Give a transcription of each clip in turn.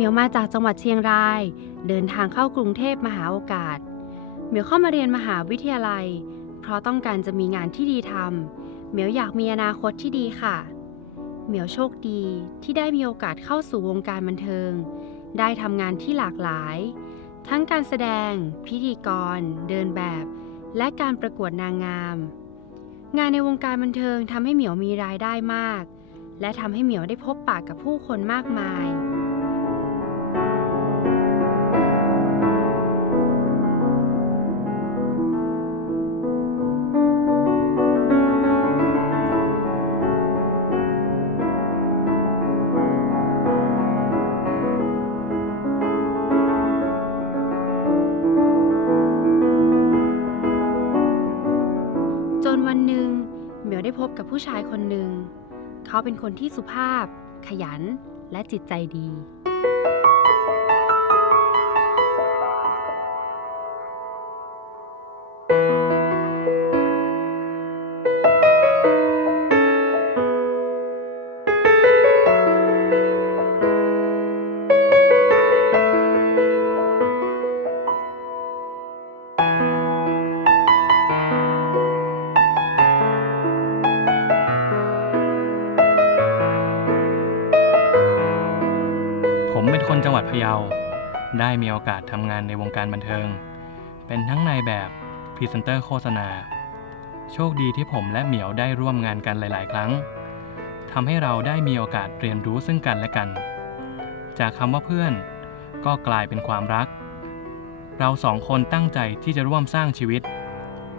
เหมียวมาจากจังหวัดเชียงราย เดินทางเข้ากรุงเทพมหาโอกาส เหมียวเข้ามาเรียนมหาวิทยาลัย เพราะต้องการจะมีงานที่ดีทำเหมียวอยากมีอนาคตที่ดีค่ะ เหมียวโชคดีที่ได้มีโอกาสเข้าสู่วงการบันเทิง ได้ทำงานที่หลากหลาย ทั้งการแสดง พิธีกร เดินแบบ และการประกวดนางงาม งานในวงการบันเทิงทำให้เหมียวมีรายได้มาก และทำให้เหมียวได้พบปะกับผู้คนมากมาย นวันหนึ่งเหมียวได้พบกับผู้ชายคนหนึ่ง เขาเป็นคนที่สุภาพ ขยัน และจิตใจดี คนจังหวัดพะเยา ได้มีโอกาสทำงานในวงการบันเทิง เป็นทั้งนายแบบพรีเซนเตอร์โฆษณา โชคดีที่ผมและเหมียวได้ร่วมงานกันหลาย ๆ ครั้งทำให้เราได้มีโอกาสเรียนรู้ซึ่งกันและกัน จากคำว่าเพื่อน ก็กลายเป็นความรัก เราสองคนตั้งใจที่จะร่วมสร้างชีวิต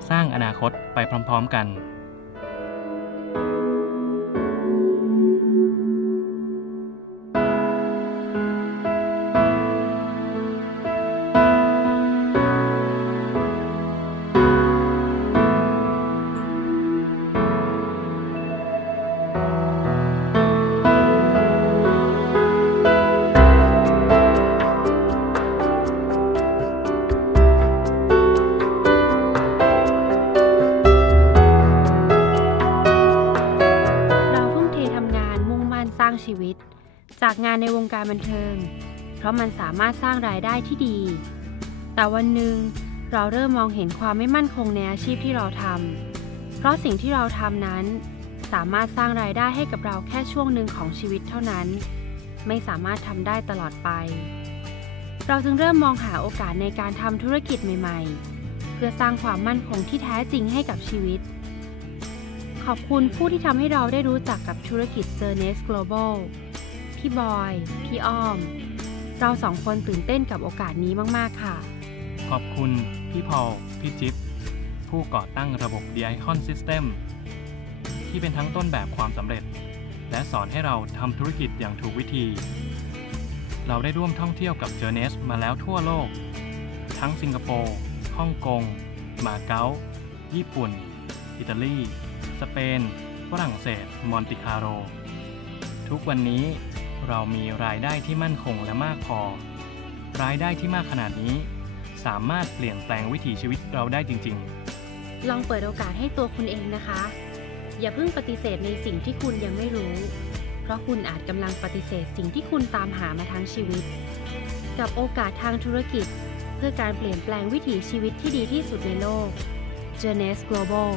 สร้างอนาคตไปพร้อม ๆ กัน จากงานในวงการบันเทิง เพราะมันสามารถสร้างรายได้ที่ดี แต่วันหนึ่งเราเริ่มมองเห็นความไม่มั่นคงในอาชีพที่เราทำ เพราะสิ่งที่เราทำนั้น สามารถสร้างรายได้ให้กับเราแค่ช่วงหนึ่งของชีวิตเท่านั้น ไม่สามารถทำได้ตลอดไป เราจึงเริ่มมองหาโอกาสในการทำธุรกิจใหม่ ๆ เพื่อสร้างความมั่นคงที่แท้จริงให้กับชีวิต ขอบคุณผู้ที่ทำให้เราได้รู้จักกับธุรกิจ j o u r n e s Global พี่บอย พี่อ้อม เราสองคนตื่นเต้นกับโอกาสนี้มากๆค่ะ ขอบคุณพี่พอลพี่จิ๊บผู้ก่อตั้งระบบ The Icon System ที่เป็นทั้งต้นแบบความสำเร็จ และสอนให้เราทำธุรกิจอย่างถูกวิธี เราได้ร่วมท่องเที่ยวกับ j o u r n e s มาแล้วทั่วโลก ทั้งสิงคโปร์ฮ่องกง มาเก๊า ญี่ปุ่น อิตาลี สเปน ฝรั่งเศส มอนติคาโร ทุกวันนี้ เรามีรายได้ที่มั่นคงและมากพอ รายได้ที่มากขนาดนี้ สามารถเปลี่ยนแปลงวิถีชีวิตเราได้จริง ๆ ลองเปิดโอกาสให้ตัวคุณเองนะคะ อย่าเพิ่งปฏิเสธในสิ่งที่คุณยังไม่รู้ เพราะคุณอาจกำลังปฏิเสธสิ่งที่คุณตามหามาทั้งชีวิต กับโอกาสทางธุรกิจ เพื่อการเปลี่ยนแปลงวิถีชีวิตที่ดีที่สุดในโลก j o u r n e s Global